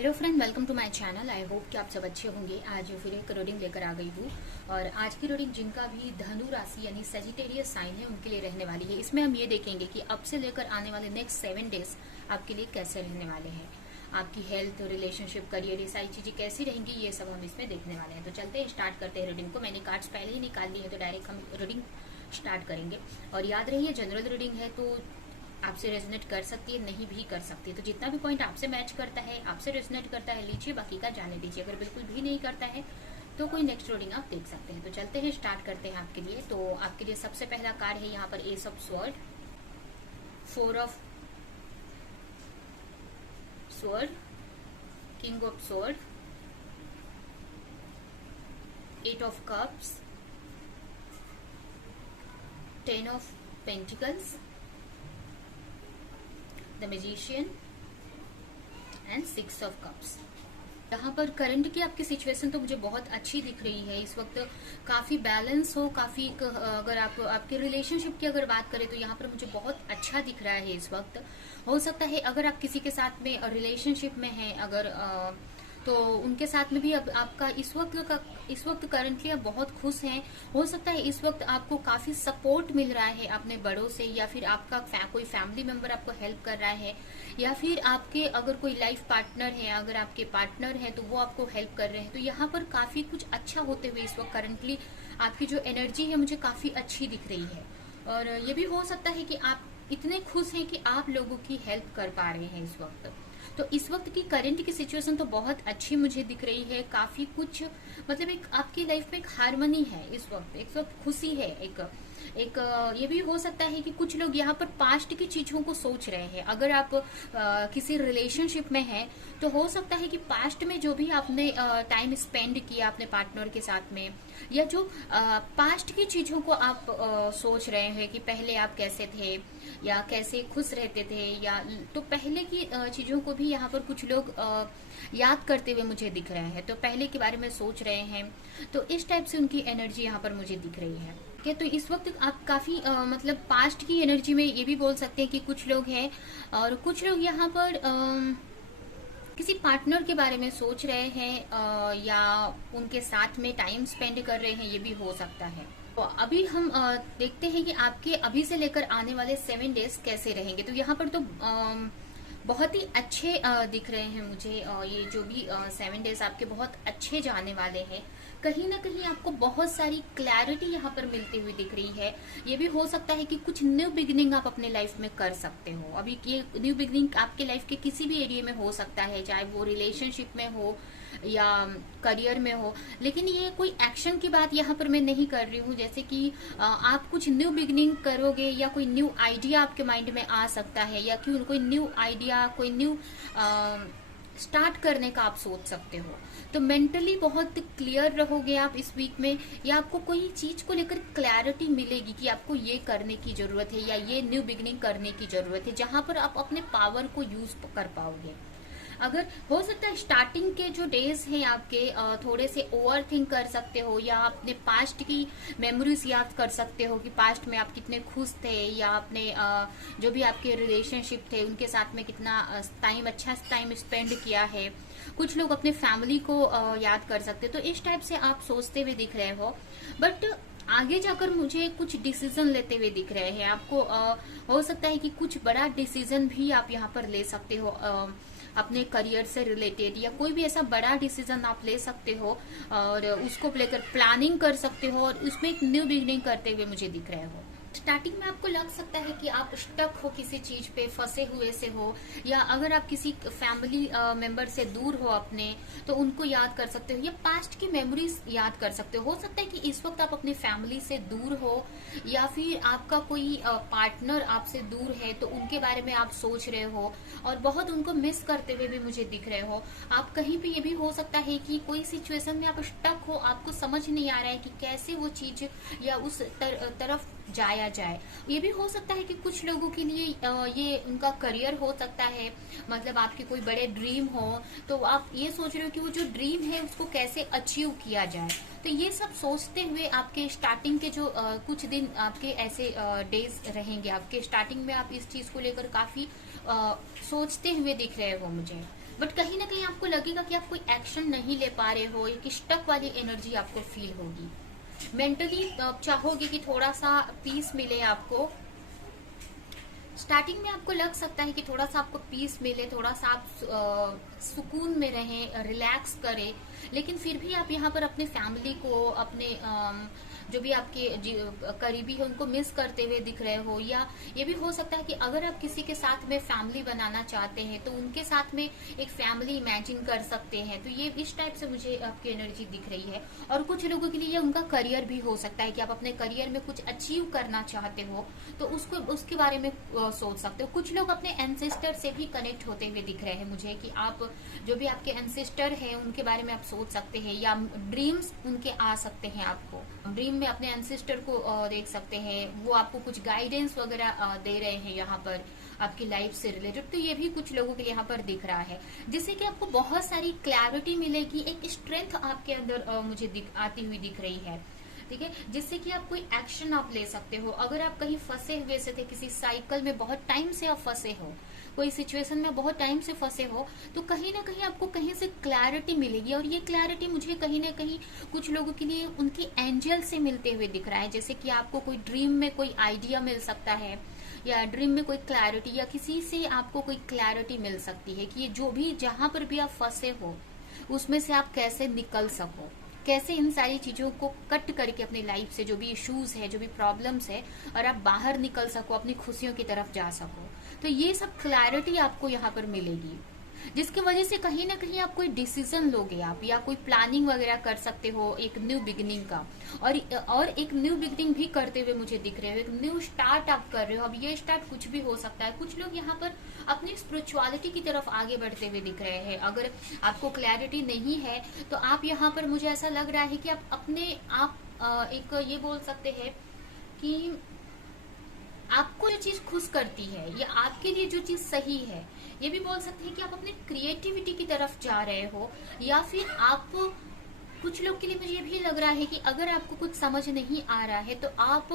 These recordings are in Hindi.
Hello friend, welcome to my channel. I hope कि आप सब अच्छे होंगे। आज फिर एक रीडिंग लेकर आ गई हूँ और आज की रीडिंग जिनका भी धनु राशि यानी सेजिटेरियस साइन है उनके लिए रहने वाली है। इसमें हम ये देखेंगे कि अब से लेकर आने वाले नेक्स्ट 7 डेज आपके लिए कैसे रहने वाले हैं। आपकी हेल्थ, रिलेशनशिप, करियर, ये सारी चीजें कैसी रहेंगी ये सब हम इसमें देखने वाले हैं। तो चलते हैं, स्टार्ट करते हैं रीडिंग को। मैंने कार्ड्स पहले ही निकाल लिए हैं तो डायरेक्ट हम रीडिंग स्टार्ट करेंगे। और याद रहिए, जनरल रीडिंग है तो आपसे रेजोनेट कर सकती है, नहीं भी कर सकती है। तो जितना भी पॉइंट आपसे मैच करता है, आपसे रेजोनेट करता है, लीजिए, बाकी का जाने दीजिए। अगर बिल्कुल भी नहीं करता है तो कोई नेक्स्ट रीडिंग आप देख सकते हैं। तो चलते हैं, स्टार्ट करते हैं आपके लिए। तो आपके लिए सबसे पहला कार्ड है यहाँ पर S of sword, 4 of sword, king of sword, 8 of cups, 10 of pentacles, the magician and 6 of cups. यहाँ पर करंट की आपकी सिचुएशन तो मुझे बहुत अच्छी दिख रही है। इस वक्त काफी बैलेंस हो, काफी अगर आप आपके रिलेशनशिप की अगर बात करें तो यहाँ पर मुझे बहुत अच्छा दिख रहा है। इस वक्त हो सकता है अगर आप किसी के साथ में रिलेशनशिप में हैं, अगर तो उनके साथ में भी अब आपका इस वक्त करंटली आप बहुत खुश हैं। हो सकता है इस वक्त आपको काफी सपोर्ट मिल रहा है अपने बड़ों से, या फिर आपका कोई फैमिली मेंबर आपको हेल्प कर रहा है, या फिर आपके अगर कोई लाइफ पार्टनर है, अगर आपके पार्टनर है तो वो आपको हेल्प कर रहे हैं। तो यहाँ पर काफी कुछ अच्छा होते हुए इस वक्त करंटली आपकी जो एनर्जी है मुझे काफी अच्छी दिख रही है। और ये भी हो सकता है कि आप इतने खुश हैं कि आप लोगों की हेल्प कर पा रहे हैं इस वक्त। तो इस वक्त की करंट की सिचुएशन तो बहुत अच्छी मुझे दिख रही है। काफी कुछ मतलब एक आपकी लाइफ में एक हार्मनी है इस वक्त खुशी है। एक ये भी हो सकता है कि कुछ लोग यहाँ पर पास्ट की चीजों को सोच रहे हैं। अगर आप किसी रिलेशनशिप में हैं तो हो सकता है कि पास्ट में जो भी आपने टाइम स्पेंड किया अपने पार्टनर के साथ में, या जो पास्ट की चीजों को आप सोच रहे हैं कि पहले आप कैसे थे या कैसे खुश रहते थे, या तो पहले की चीजों को भी यहाँ पर कुछ लोग याद करते हुए मुझे दिख रहे हैं। तो पहले के बारे में सोच रहे हैं, तो इस टाइप से उनकी एनर्जी यहाँ पर मुझे दिख रही है। ठीक, तो इस वक्त आप काफी मतलब पास्ट की एनर्जी में ये भी बोल सकते हैं कि कुछ लोग हैं, और कुछ लोग यहाँ पर किसी पार्टनर के बारे में सोच रहे हैं या उनके साथ में टाइम स्पेंड कर रहे हैं, ये भी हो सकता है। तो अभी हम देखते हैं कि आपके अभी से लेकर आने वाले 7 डेज कैसे रहेंगे। तो यहाँ पर तो बहुत ही अच्छे दिख रहे हैं मुझे। ये जो भी 7 डेज आपके बहुत अच्छे जाने वाले हैं। कहीं ना कहीं आपको बहुत सारी क्लैरिटी यहाँ पर मिलती हुई दिख रही है। ये भी हो सकता है कि कुछ न्यू बिगिनिंग आप अपने लाइफ में कर सकते हो। अभी ये न्यू बिगिनिंग आपके लाइफ के किसी भी एरिया में हो सकता है, चाहे वो रिलेशनशिप में हो या करियर में हो। लेकिन ये कोई एक्शन की बात यहाँ पर मैं नहीं कर रही हूँ, जैसे कि आप कुछ न्यू बिगिनिंग करोगे या कोई न्यू आइडिया आपके माइंड में आ सकता है, या कोई न्यू आइडिया, कोई न्यू स्टार्ट करने का आप सोच सकते हो। तो मेंटली बहुत क्लियर रहोगे आप इस वीक में, या आपको कोई चीज को लेकर क्लैरिटी मिलेगी कि आपको ये करने की जरूरत है या ये न्यू बिगिनिंग करने की जरूरत है, जहां पर आप अपने पावर को यूज कर पाओगे। अगर हो सकता है स्टार्टिंग के जो डेज हैं आपके थोड़े से ओवर थिंक कर सकते हो, या अपने पास्ट की मेमोरीज याद कर सकते हो कि पास्ट में आप कितने खुश थे, या अपने जो भी आपके रिलेशनशिप थे उनके साथ में कितना अच्छा टाइम स्पेंड किया है। कुछ लोग अपने फैमिली को याद कर सकते हो। तो इस टाइप से आप सोचते हुए दिख रहे हो, बट आगे जाकर मुझे कुछ डिसीजन लेते हुए दिख रहे हैं आपको। हो सकता है कि कुछ बड़ा डिसीजन भी आप यहाँ पर ले सकते हो अपने करियर से रिलेटेड, या कोई भी ऐसा बड़ा डिसीजन आप ले सकते हो और उसको लेकर प्लानिंग कर सकते हो, और उसमें एक न्यू बिगिनिंग करते हुए मुझे दिख रहे हो। स्टार्टिंग में आपको लग सकता है कि आप स्टक हो, किसी चीज पे फंसे हुए से हो, या अगर आप किसी फैमिली मेंबर से दूर हो अपने, तो उनको याद कर सकते हो, या पास्ट की मेमोरीज याद कर सकते हो सकता है कि इस वक्त आप अपनी फैमिली से दूर हो, या फिर आपका कोई पार्टनर आपसे दूर है तो उनके बारे में आप सोच रहे हो और बहुत उनको मिस करते हुए भी मुझे दिख रहे हो। आप कहीं पे ये भी हो सकता है कि कोई सिचुएशन में आप स्टक हो, आपको समझ नहीं आ रहा है कि कैसे वो चीज या उस तरफ जाया जाए। ये भी हो सकता है कि कुछ लोगों के लिए ये उनका करियर हो सकता है, मतलब आपके कोई बड़े ड्रीम हो, तो आप ये सोच रहे हो कि वो जो ड्रीम है उसको कैसे अचीव किया जाए। तो ये सब सोचते हुए आपके स्टार्टिंग के जो कुछ दिन आपके ऐसे डेज रहेंगे। आपके स्टार्टिंग में आप इस चीज को लेकर काफी सोचते हुए दिख रहे हो मुझे। बट कहीं ना कहीं आपको लगेगा कि आप कोई एक्शन नहीं ले पा रहे हो, एक स्टक वाली एनर्जी आपको फील होगी। मेंटली आप चाहोगे कि थोड़ा सा पीस मिले आपको। स्टार्टिंग में आपको लग सकता है कि थोड़ा सा आपको पीस मिले, थोड़ा सा आप सुकून में रहें, रिलैक्स करें, लेकिन फिर भी आप यहाँ पर अपने फैमिली को, अपने जो भी आपके करीबी है उनको मिस करते हुए दिख रहे हो। या ये भी हो सकता है कि अगर आप किसी के साथ में फैमिली बनाना चाहते हैं तो उनके साथ में एक फैमिली इमेजिन कर सकते हैं। तो ये इस टाइप से मुझे आपकी एनर्जी दिख रही है। और कुछ लोगों के लिए ये उनका करियर भी हो सकता है कि आप अपने करियर में कुछ अचीव करना चाहते हो तो उसके बारे में सोच सकते हो। कुछ लोग अपने एंसेस्टर से भी कनेक्ट होते हुए दिख रहे हैं मुझे, कि आप जो भी आपके एंसेस्टर हैं उनके बारे में आप सोच सकते हैं, या ड्रीम्स उनके आ सकते हैं। आपको ड्रीम में अपने एंसेस्टर को देख सकते हैं, वो आपको कुछ गाइडेंस वगैरह दे रहे हैं यहाँ पर आपकी लाइफ से रिलेटेड। तो ये भी कुछ लोगों के लिए यहाँ पर दिख रहा है, जिससे कि आपको बहुत सारी क्लैरिटी मिलेगी, एक स्ट्रेंथ आपके अंदर मुझे आती हुई दिख रही है। ठीक है, जिससे कि आप कोई एक्शन आप ले सकते हो। अगर आप कहीं फंसे हुए से थे, किसी साइकिल में बहुत टाइम से आप फंसे हो, कोई सिचुएशन में बहुत टाइम से फंसे हो, तो कहीं ना कहीं आपको कहीं से क्लैरिटी मिलेगी। और ये क्लैरिटी मुझे कहीं ना कहीं कुछ लोगों के लिए उनकी एंजल से मिलते हुए दिख रहा है। जैसे कि आपको कोई ड्रीम में कोई आइडिया मिल सकता है, या ड्रीम में कोई क्लैरिटी, या किसी से आपको कोई क्लैरिटी मिल सकती है कि ये जो भी जहां पर भी आप फंसे हो उसमें से आप कैसे निकल सको, कैसे इन सारी चीजों को कट करके अपनी लाइफ से जो भी इश्यूज है, जो भी प्रॉब्लम्स है, और आप बाहर निकल सको, अपनी खुशियों की तरफ जा सको। तो ये सब क्लैरिटी आपको यहाँ पर मिलेगी, जिसकी वजह से कहीं ना कहीं आप कोई डिसीजन लोगे आप, या कोई प्लानिंग वगैरह कर सकते हो एक न्यू बिगिनिंग का। और एक न्यू बिगिनिंग भी करते हुए मुझे दिख रहे हो, एक न्यू स्टार्ट आप कर रहे हो। अब ये स्टार्ट कुछ भी हो सकता है। कुछ लोग यहाँ पर अपनी स्पिरिचुअलिटी की तरफ आगे बढ़ते हुए दिख रहे हैं। अगर आपको क्लैरिटी नहीं है तो आप यहाँ पर, मुझे ऐसा लग रहा है कि आप अपने आप एक ये बोल सकते हैं कि आपको जो चीज खुश करती है, या आपके लिए जो चीज सही है, ये भी बोल सकते हैं कि आप अपनी क्रिएटिविटी की तरफ जा रहे हो। या फिर आप, कुछ लोग के लिए मुझे ये भी लग रहा है कि अगर आपको कुछ समझ नहीं आ रहा है तो आप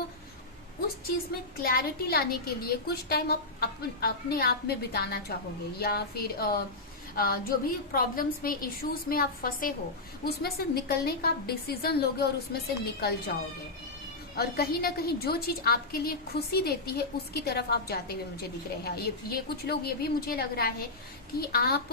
उस चीज में क्लैरिटी लाने के लिए कुछ टाइम आप अपने आप में बिताना चाहोगे, या फिर जो भी प्रॉब्लम्स में, इश्यूज में आप फंसे हो उसमें से निकलने का आप डिसीजन लोगे और उसमें से निकल जाओगे। और कहीं ना कहीं जो चीज आपके लिए खुशी देती है उसकी तरफ आप जाते हुए मुझे दिख रहे हैं। ये कुछ लोग, ये भी मुझे लग रहा है कि आप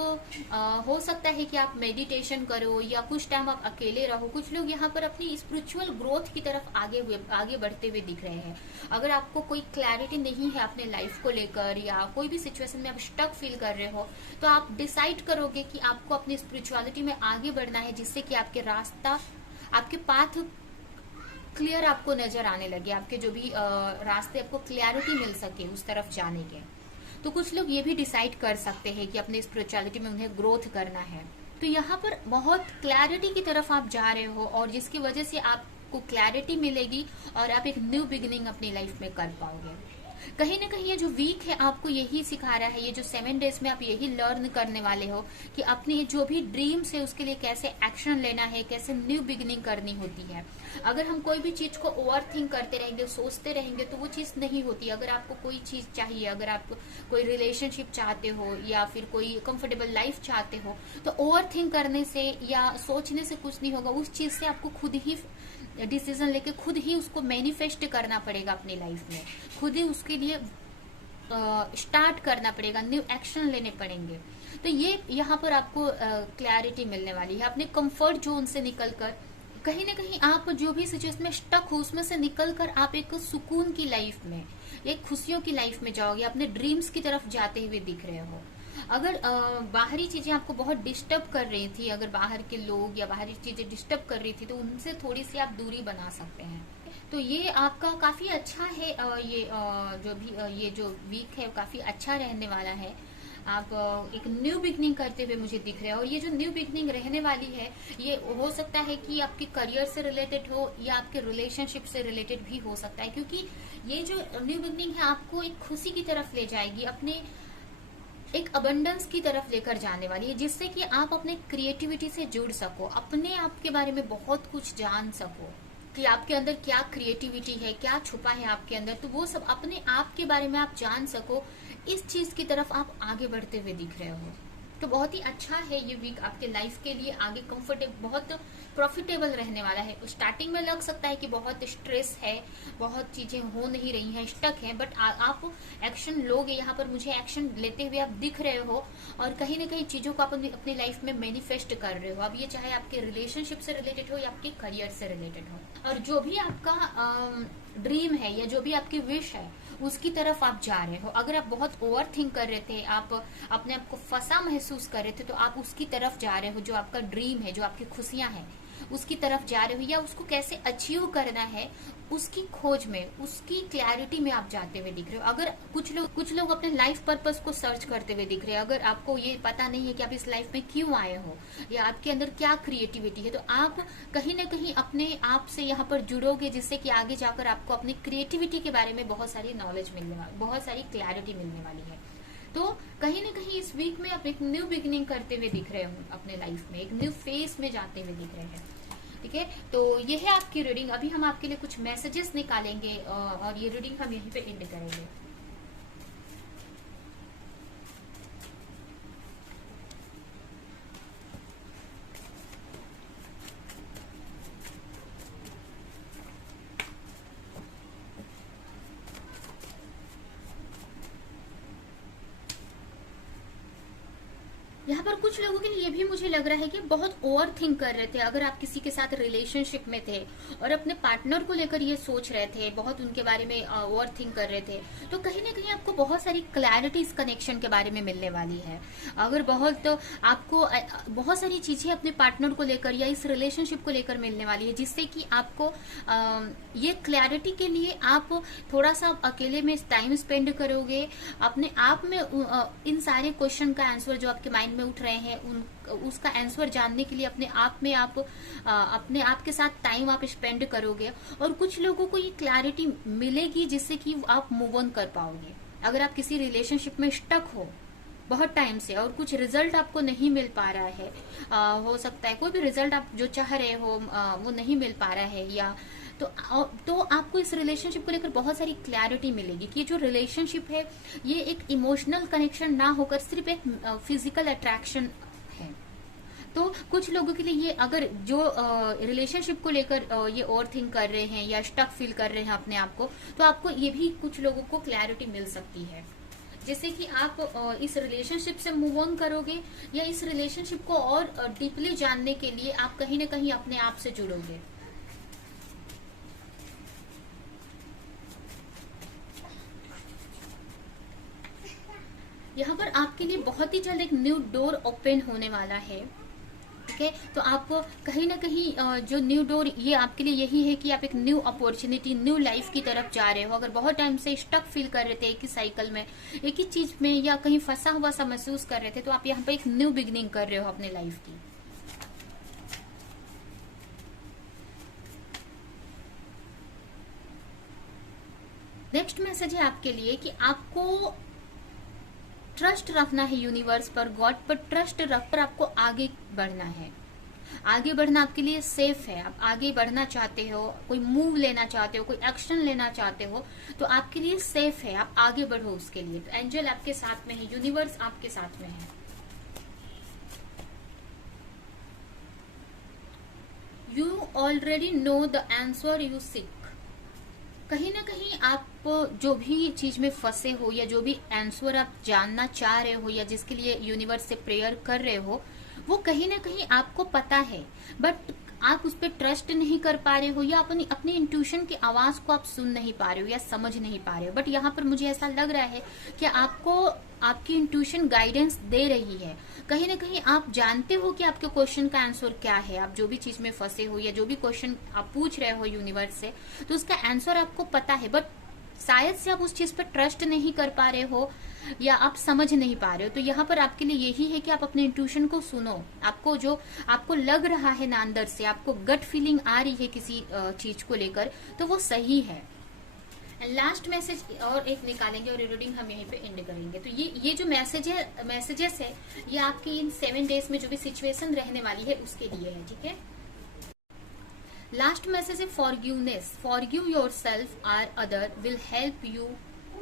हो सकता है कि आप मेडिटेशन करो, या कुछ टाइम आप अकेले रहो। कुछ लोग यहाँ पर अपनी स्पिरिचुअल ग्रोथ की तरफ आगे बढ़ते हुए दिख रहे हैं। अगर आपको कोई क्लैरिटी नहीं है अपने लाइफ को लेकर, या कोई भी सिचुएशन में आप स्टक फील कर रहे हो, तो आप डिसाइड करोगे कि आपको अपनी स्पिरिचुअलिटी में आगे बढ़ना है, जिससे कि आपके रास्ता, आपके पाथ क्लियर आपको नजर आने लगे, आपके जो भी रास्ते, आपको क्लैरिटी मिल सके उस तरफ जाने के। तो कुछ लोग ये भी डिसाइड कर सकते हैं कि अपने स्पिरिचुअलिटी में उन्हें ग्रोथ करना है। तो यहाँ पर बहुत क्लैरिटी की तरफ आप जा रहे हो, और जिसकी वजह से आपको क्लैरिटी मिलेगी और आप एक न्यू बिगिनिंग अपनी लाइफ में कर पाओगे। कहीं ना कहीं ये जो वीक है आपको यही सिखा रहा है, ये जो 7 डेज में आप यही लर्न करने वाले हो कि अपनी जो भी ड्रीम्स है उसके लिए कैसे एक्शन लेना है, कैसे न्यू बिगिनिंग करनी होती है। अगर हम कोई भी चीज को ओवर थिंक करते रहेंगे, सोचते रहेंगे, तो वो चीज नहीं होती। अगर आपको कोई चीज चाहिए, अगर आप कोई रिलेशनशिप चाहते हो, या फिर कोई कंफर्टेबल लाइफ चाहते हो, तो ओवर थिंक करने से या सोचने से कुछ नहीं होगा। उस चीज से आपको खुद ही डिसीजन लेके खुद ही उसको मैनिफेस्ट करना पड़ेगा अपनी लाइफ में, खुद ही उसके लिए स्टार्ट करना पड़ेगा, न्यू एक्शन लेने पड़ेंगे। तो ये यहाँ पर आपको क्लैरिटी मिलने वाली है। अपने कंफर्ट जोन से निकलकर कहीं ना कहीं आप जो भी सिचुएशन में स्टक हो उसमें से निकलकर आप एक सुकून की लाइफ में, एक खुशियों की लाइफ में जाओगे, अपने ड्रीम्स की तरफ जाते हुए दिख रहे हो। अगर बाहरी चीजें आपको बहुत डिस्टर्ब कर रही थी, अगर बाहर के लोग या बाहरी चीजें डिस्टर्ब कर रही थी, तो उनसे थोड़ी सी आप दूरी बना सकते हैं। तो ये आपका काफी अच्छा है। ये जो वीक है काफी अच्छा रहने वाला है। आप एक न्यू बिगनिंग करते हुए मुझे दिख रहे हैं। और ये जो न्यू बिगनिंग रहने वाली है, ये हो सकता है कि आपके करियर से रिलेटेड हो, या आपके रिलेशनशिप से रिलेटेड भी हो सकता है, क्योंकि ये जो न्यू बिगनिंग है आपको एक खुशी की तरफ ले जाएगी, अपने एक अबंडेंस की तरफ लेकर जाने वाली है, जिससे कि आप अपने क्रिएटिविटी से जुड़ सको, अपने आप के बारे में बहुत कुछ जान सको कि आपके अंदर क्या क्रिएटिविटी है, क्या छुपा है आपके अंदर। तो वो सब अपने आप के बारे में आप जान सको, इस चीज की तरफ आप आगे बढ़ते हुए दिख रहे हो। तो बहुत ही अच्छा है ये वीक आपके लाइफ के लिए, आगे कंफर्टेबल बहुत प्रॉफिटेबल रहने वाला है। स्टार्टिंग में लग सकता है कि बहुत स्ट्रेस है, बहुत चीजें हो नहीं रही हैं, स्टक है, बट आप एक्शन लोगे। यहाँ पर मुझे एक्शन लेते हुए आप दिख रहे हो और कहीं ना कहीं चीजों को आप अपनी लाइफ में मैनिफेस्ट कर रहे हो। अब ये चाहे आपके रिलेशनशिप से रिलेटेड हो या आपके करियर से रिलेटेड हो, और जो भी आपका ड्रीम है या जो भी आपकी विश है उसकी तरफ आप जा रहे हो। अगर आप बहुत ओवर थिंक कर रहे थे, आप अपने आप को फंसा महसूस कर रहे थे, तो आप उसकी तरफ जा रहे हो। जो आपका ड्रीम है, जो आपकी खुशियां हैं, उसकी तरफ जा रहे हो, या उसको कैसे अचीव करना है उसकी खोज में, उसकी क्लैरिटी में आप जाते हुए दिख रहे हो। अगर कुछ लोग अपने लाइफ पर्पस को सर्च करते हुए दिख रहे हैं। अगर आपको ये पता नहीं है कि आप इस लाइफ में क्यों आए हो या आपके अंदर क्या क्रिएटिविटी है, तो आप कहीं ना कहीं अपने आप से यहाँ पर जुड़ोगे, जिससे कि आगे जाकर आपको अपनी क्रिएटिविटी के बारे में बहुत सारी नॉलेज मिलने वाली, बहुत सारी क्लैरिटी मिलने वाली है। तो कहीं ना कहीं इस वीक में आप एक न्यू बिगिनिंग करते हुए दिख रहे हो, अपने लाइफ में एक न्यू फेज में जाते हुए दिख रहे हैं। ठीक है, तो ये है आपकी रीडिंग। अभी हम आपके लिए कुछ मैसेजेस निकालेंगे और ये रीडिंग हम यहीं पे एंड करेंगे। यहाँ पर कुछ लोगों के लिए ये भी मुझे लग रहा है कि बहुत ओवर थिंक कर रहे थे। अगर आप किसी के साथ रिलेशनशिप में थे और अपने पार्टनर को लेकर ये सोच रहे थे, बहुत उनके बारे में ओवर थिंक कर रहे थे, तो कहीं ना कहीं आपको बहुत सारी क्लैरिटी इस कनेक्शन के बारे में मिलने वाली है। अगर आपको बहुत सारी चीजें अपने पार्टनर को लेकर या इस रिलेशनशिप को लेकर मिलने वाली है, जिससे कि आपको ये क्लैरिटी के लिए आप थोड़ा सा अकेले में टाइम स्पेंड करोगे, अपने आप में इन सारे क्वेश्चन का आंसर जो आपके माइंड में उठ रहे हैं उसका आंसर जानने के लिए अपने आप के साथ टाइम आप स्पेंड करोगे, और कुछ लोगों को ये क्लैरिटी मिलेगी जिससे कि आप मूव ऑन कर पाओगे। अगर आप किसी रिलेशनशिप में स्टक हो बहुत टाइम से और कुछ रिजल्ट आपको नहीं मिल पा रहा है, हो सकता है कोई भी रिजल्ट आप जो चाह रहे हो वो नहीं मिल पा रहा है, या तो आपको इस रिलेशनशिप को लेकर बहुत सारी क्लैरिटी मिलेगी कि जो रिलेशनशिप है ये एक इमोशनल कनेक्शन ना होकर सिर्फ एक फिजिकल अट्रैक्शन है। तो कुछ लोगों के लिए ये, अगर जो रिलेशनशिप को लेकर ये ओवर थिंक कर रहे हैं या स्टक फील कर रहे हैं अपने आप को, तो आपको ये भी कुछ लोगों को क्लैरिटी मिल सकती है, जैसे कि आप इस रिलेशनशिप से मूव ऑन करोगे या इस रिलेशनशिप को और डीपली जानने के लिए आप कहीं ना कहीं अपने आप से जुड़ोगे। यहाँ पर आपके लिए बहुत ही जल्द एक न्यू डोर ओपन होने वाला है। ठीक है, तो आप कहीं ना कहीं जो न्यू डोर, ये आपके लिए यही है कि आप एक न्यू अपॉर्चुनिटी, न्यू लाइफ की तरफ जा रहे हो। अगर बहुत टाइम से स्टक फील कर रहे थे एक ही साइकिल में, एक ही चीज में, या कहीं फंसा हुआ सा महसूस कर रहे थे, तो आप यहाँ पे एक न्यू बिगिनिंग कर रहे हो अपने लाइफ की। नेक्स्ट मैसेज है आपके लिए कि आपको ट्रस्ट रखना है यूनिवर्स पर, गॉड पर ट्रस्ट रखकर आपको आगे बढ़ना है। आगे बढ़ना आपके लिए सेफ है। आप आगे बढ़ना चाहते हो, कोई मूव लेना चाहते हो, कोई एक्शन लेना चाहते हो, तो आपके लिए सेफ है, आप आगे बढ़ो उसके लिए। तो एंजल आपके साथ में है, यूनिवर्स आपके साथ में है। You already know the answer you seek. कहीं ना कहीं आप जो भी चीज में फंसे हो या जो भी आंसर आप जानना चाह रहे हो या जिसके लिए यूनिवर्स से प्रेयर कर रहे हो, वो कहीं ना कहीं आपको पता है, बट आप उस पर ट्रस्ट नहीं कर पा रहे हो, या अपनी इंट्यूशन की आवाज को आप सुन नहीं पा रहे हो या समझ नहीं पा रहे हो। बट यहाँ पर मुझे ऐसा लग रहा है कि आपको आपकी इंट्यूशन गाइडेंस दे रही है। कहीं ना कहीं आप जानते हो कि आपके क्वेश्चन का आंसर क्या है। आप जो भी चीज में फंसे हो या जो भी क्वेश्चन आप पूछ रहे हो यूनिवर्स से, तो उसका आंसर आपको पता है, बट शायद से आप उस चीज पर ट्रस्ट नहीं कर पा रहे हो या आप समझ नहीं पा रहे हो। तो यहाँ पर आपके लिए यही है कि आप अपने इंट्यूशन को सुनो। आपको जो आपको लग रहा है ना अंदर से, आपको गट फीलिंग आ रही है किसी चीज को लेकर, तो वो सही है। लास्ट मैसेज और एक निकालेंगे और रीडिंग हम यहीं पे एंड करेंगे। तो ये जो मैसेजेस है ये आपकी इन 7 डेज में जो भी सिचुएशन रहने वाली है उसके लिए है। ठीक है, लास्ट मैसेज है फॉरगिवनेस। फॉरगिव योरसेल्फ और other will help you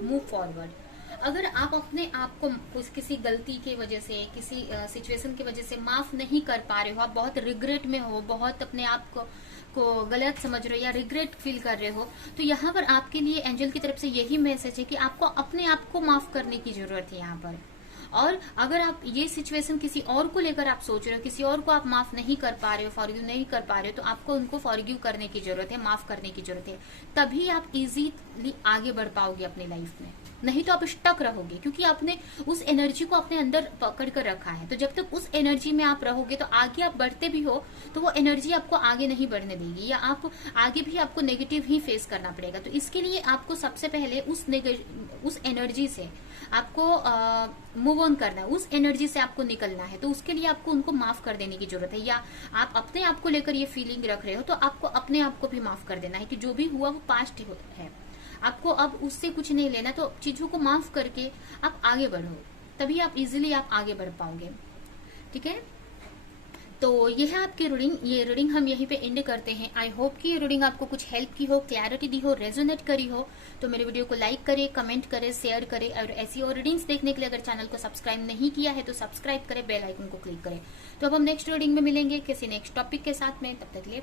move forward. अगर आप अपने आप को किसी गलती की वजह से, किसी सिचुएशन की वजह से माफ नहीं कर पा रहे हो, आप बहुत रिग्रेट में हो, बहुत अपने आप को गलत समझ रहे हो या रिग्रेट फील कर रहे हो, तो यहाँ पर आपके लिए एंजल की तरफ से यही मैसेज है कि आपको अपने आप को माफ करने की जरूरत है यहाँ पर। और अगर आप ये सिचुएशन किसी और को लेकर आप सोच रहे हो, किसी और को आप माफ नहीं कर पा रहे हो, फॉरगिव नहीं कर पा रहे हो, तो आपको उनको फॉरगिव करने की जरूरत है, माफ करने की जरूरत है। तभी आप इजीली आगे बढ़ पाओगे अपनी लाइफ में, नहीं तो आप स्टक रहोगे, क्योंकि आपने उस एनर्जी को अपने अंदर पकड़ कर रखा है। तो जब तक उस एनर्जी में आप रहोगे तो आगे आप बढ़ते भी हो तो वो एनर्जी आपको आगे नहीं बढ़ने देगी, या आप आगे भी आपको नेगेटिव ही फेस करना पड़ेगा। तो इसके लिए आपको सबसे पहले उस एनर्जी से आपको मूव ऑन करना है, उस एनर्जी से आपको निकलना है। तो उसके लिए आपको उनको माफ कर देने की जरूरत है, या आप अपने आप को लेकर ये फीलिंग रख रहे हो तो आपको अपने आप को भी माफ कर देना है कि जो भी हुआ वो पास्ट है, आपको अब उससे कुछ नहीं लेना। तो चीजों को माफ करके आप आगे बढ़ो, तभी आप इजीली आप आगे बढ़ पाओगे। ठीक है, तो ये है आपकी रीडिंग। ये रीडिंग हम यहीं पे एंड करते हैं। आई होप कि ये रीडिंग आपको कुछ हेल्प की हो, क्लैरिटी दी हो, रेजोनेट करी हो। तो मेरे वीडियो को लाइक करें, कमेंट करें, शेयर करें, और ऐसी और रीडिंग्स देखने के लिए अगर चैनल को सब्सक्राइब नहीं किया है तो सब्सक्राइब करें, बेल आइकन को क्लिक करें। तो अब हम नेक्स्ट रीडिंग में मिलेंगे किसी नेक्स्ट टॉपिक के साथ में, तब तक के लिए